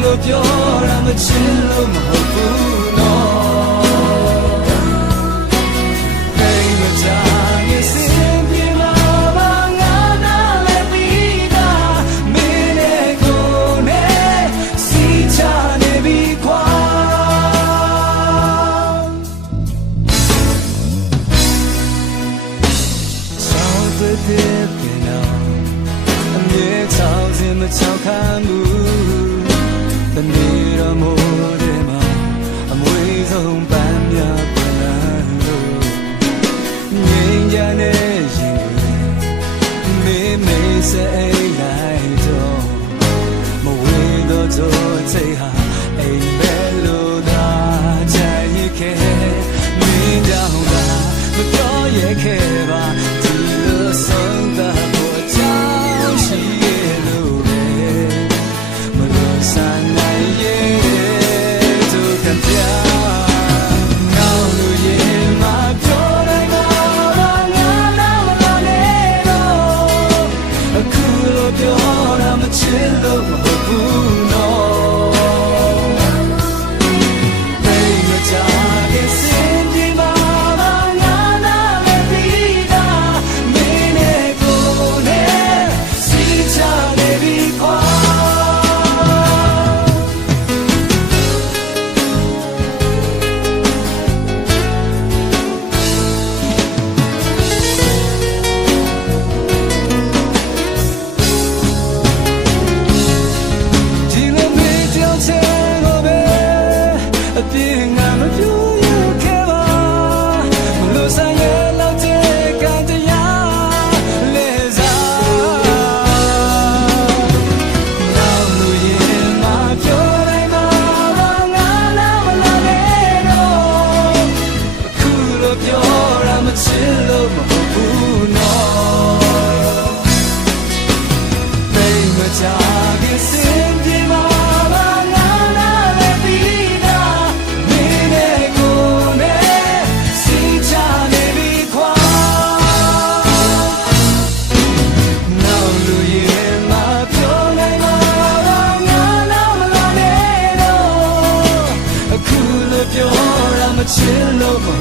所有的烦恼，一切都不恼。每一个深夜，想起妈妈，那泪花，每一个夜，思念的微光。所有的烦恼，每条路，每条路，每条路。最好，Amen。Love.